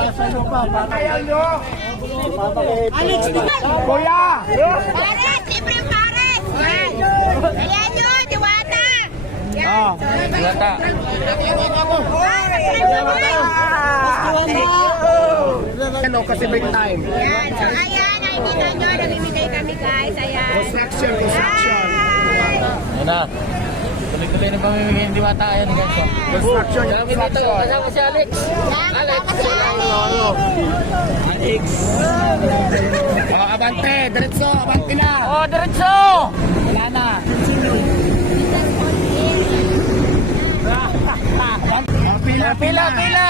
Ayaw nyo! Alex, Kuya! Paret! Libre yung paret! Yan! Ayan yun! Diwata! Ah, Lata. Ano kasi break time? Yan! So ayan, nakikita nyo, namimigay kami guys. Ayan! Construction, construction. Ay! Ayun na. Tuloy-tuloy na pamimigay ng diwata. Ayan guys. oh. Construction, mo dito, construction. kasama si Alex. Alex! Alex. Mga abante, diretso, abante na. Oh, diretso! Wala na. Pila, Pila, pila,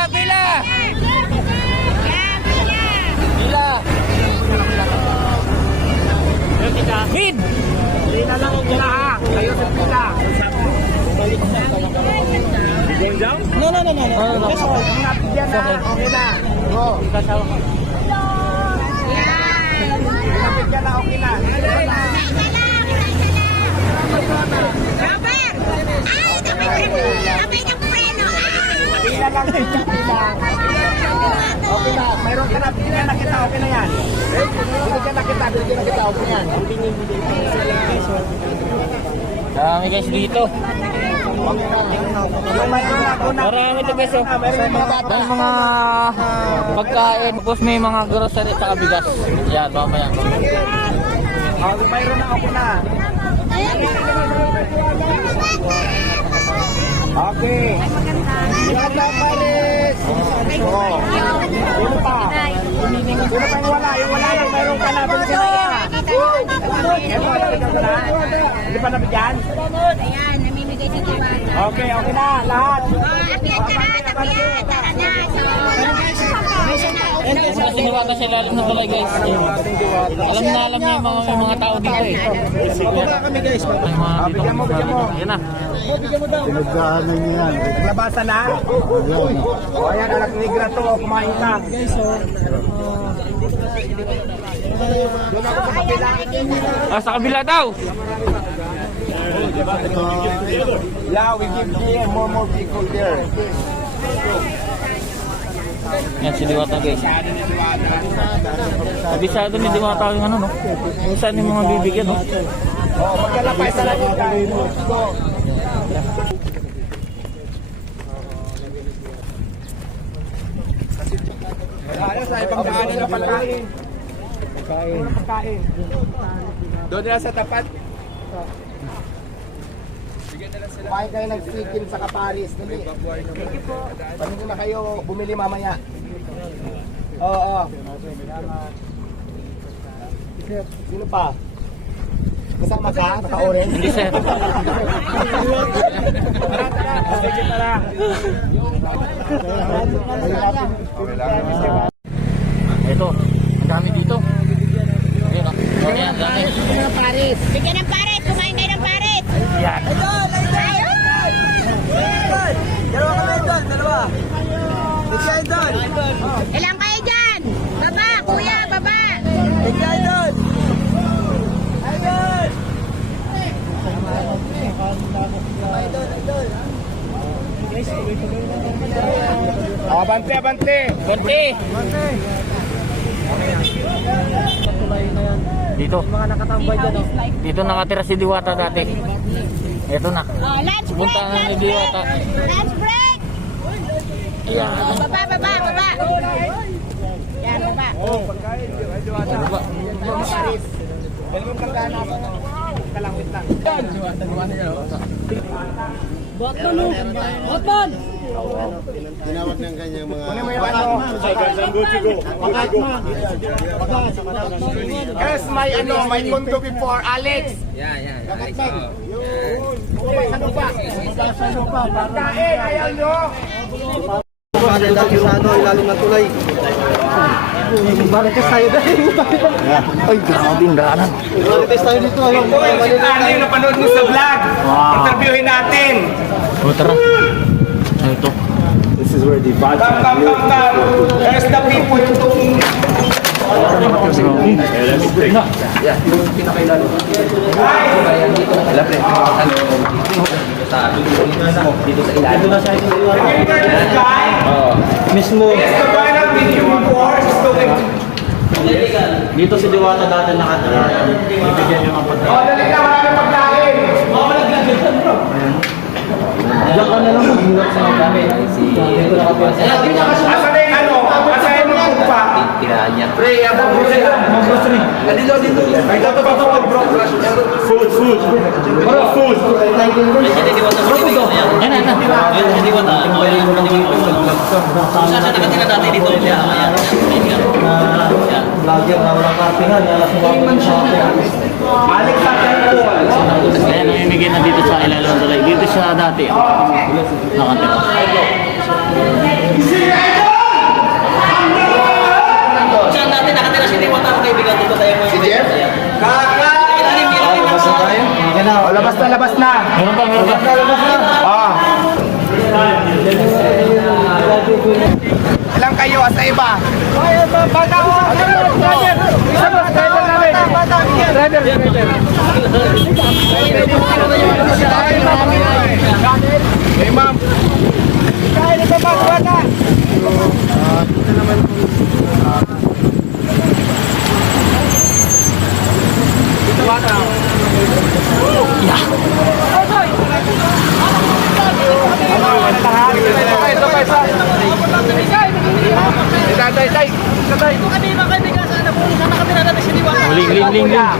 No, no, no, no. no. no, no. Yan na, okay na. Go. Yan! Yan na, okay na. Robert! Ay! Tapay ng preno! Pila lang, pila. Okay na, mayroon ka na, binigyan na kita, okay na yan. Binigyan na kita, binigyan na kita, okay na yan. Dami guys dito. Mayroon ako na. Marami to guys. Oh. Yung mga pagkain. Tapos may mga grocery at saka bigas. Yan, mamaya. Mayroon na ako na. Okay. Maganda Paris. Oh. Sino pa? Sino pa yung wala? Yung wala lang, mayroon ka na. Binigyan na ka na. Hindi pa nabigyan? Ayan, namimigay si Diwata. Okay, okay na. Lahat. Oh, akyat ka na, akyat. Tara na. So, Kasi niwata sa ilalim ng tulay guys. Alam na alam niya yung mga, may mga tao dito eh. kami guys. May mga dito. Bigyan mo, bigyan mo. Yan na. Pinagdaanan niyo yan. Nagbabasa na? O ayan, anak negra to. Kumain ka. Ako sa kapila. Ah, sa kabila daw. Yeah, we give here more more people there. Yan si Diwata guys. Kabisado ni Diwata yung ano no. Kung saan yung mga bibigyan no. Oh, magkalapay sa langit ka. Ano sa ibang daan na? Pagkain. Pagkain. Doon na sa tapat. Kumain kayo ng chicken sa Kaparis. Dali. Paano na kayo bumili mamaya? Oo. oo. Sino pa? Kasama ka? Naka-orange? Hindi sir. Tara, tara. Sige, tara. Ito. Ang dami dito. Ayun ah. Oh, yan, dami. Paris. Bigyan ng paret. Kumain kayo ng paret. Yan. Ayun! Dalawa kami doon, dalawa. Bigay doon. Ilang kayo dyan? Baba, kuya, baba. Bigay doon. Ayun. Oh, abante, abante. Konti. Dito. Mga nakatambay dyan. oh. Dito nakatira si Diwata dati. Ito na. Oh, lunch break, Punta na ni lunch break. Diwata. Lunch break. Ayan. Oh, baba, baba, baba. Yan, baba. Baba. Paris. Mo kang gana ako. Kalangwit lang. Tinawag ng kanyang mga... Yung ano. Yes, may ano, may kondo before Alex. Yeah, yeah. Alex. Ano pa? Pagkain, ayaw nyo. Balik tayo sa ano, ilalim ng tulay. Balik tayo dahil. Ay, grabe yung daanan. Tayo dito. Ano yung mo sa vlog? Interviewin natin. O, tara. Ano ito? This is where the Come, come, come, come. There's the people yung tung... mismo Yes, the final Dito si Diwata dati nakatira. Bibigyan niyo ng pagkain. O, dali na, marami pagkain. Diyan ka na lang maghulap sa mga gamit. Si Dito nakapira sa Asa na yung ano? Asa yung mga pa? Pre, ako po sila. Dito, dito. Ay, dito ba ito mag-bro? Food, food. Bro, food. Yan, yan, yan. Vlogger na walang katingan, yan ang sumama sa akin. Alex sa temple. Ayan, namimigay na dito sa ilalim ng tulay. Dito siya dati. Nakatira. Saan natin nakatira si Diwata ang kaibigan dito tayo mo? Si Jeff? Kaka! Labas na tayo? Na. Labas na, labas na. Meron pa, meron pa. Ah. Ilang kayo sa iba? Bata ko. Driver namin. Driver, driver. Hey, ma'am. Kaya ito ba, bata? Ito Tatay, tay. Tatay. Ling, ling, ling, ling.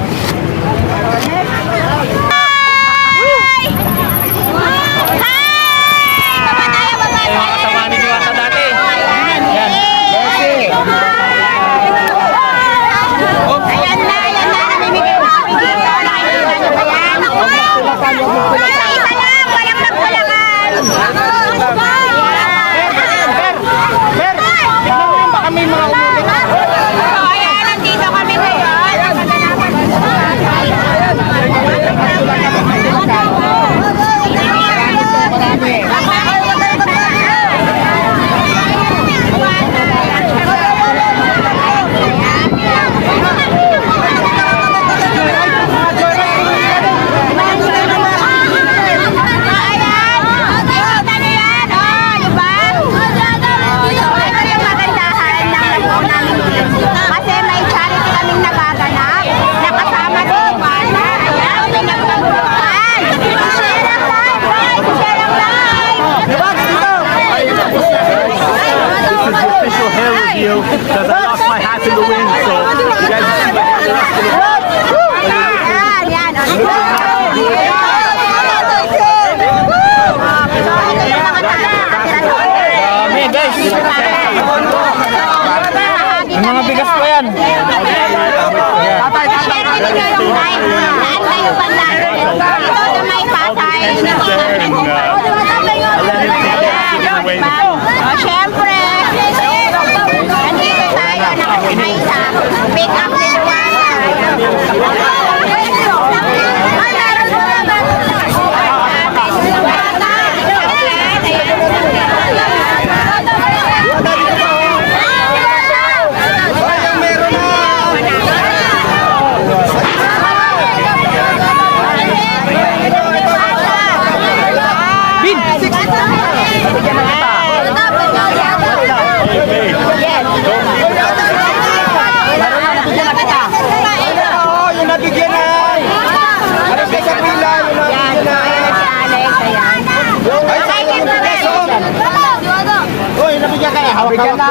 Ka na.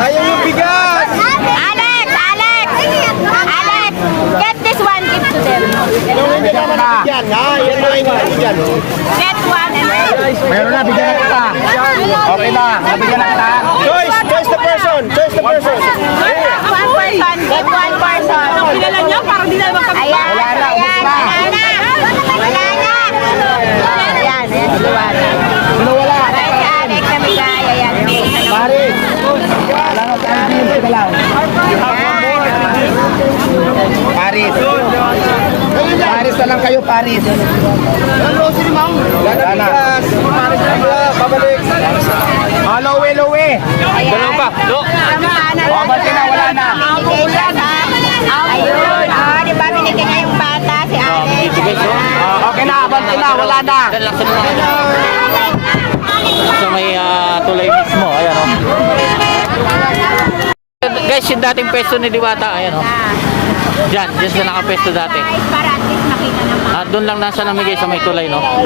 Sayang yung bigas. Alex! Alex! Alex! Get this one gift to them. Yung hindi ka nabigyan. Ha, yan na yung nabigyan. Get one and Meron na, bigyan na kita. Okay na, nabigyan na kita. Choice, choice the person. Choice the person. One person, give one person. Kilala niyo, parang di na magkabit. Ayan, Wala na, ubos ayan, na. wala na. Wala na. Ayan, ayan, si Luwana. Sino wala? Ayan, si Alex na may kaya. Ayan, may isa na. Paris. Wala na tayo din. Sige lang. Paris. Paris na lang kayo, Paris. Ano, si Ma'am? Wala na. Paris na ba? Babalik. Ah, lowe, lowe. Ayan. pa. Na Oh, lang. bati na, wala na. Siya sa... Ayun, oh, di ba binigyan niya yung bata, si Alex. Okay na, abante na, wala na. Guys, yung dating pwesto ni Diwata, ayan oh. Diyan, diyan siya nakapesto dati. Para at least makita naman. At doon lang nasa namigay sa may tulay, no?